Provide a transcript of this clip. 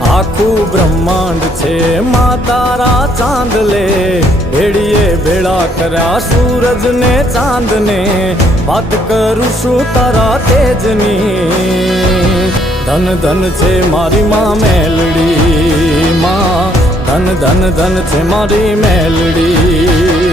આખું બ્રહ્માંડ છે માં તારા ચાંદલે, ભેળીએ ભેળા કર્યા સૂરજ ને ચાંદ ને, વાત કરું છું તારા તેજની। ધન ધન છે મારી માં મેલડી, માં ધન ધન ધન છે મારી મેલડી।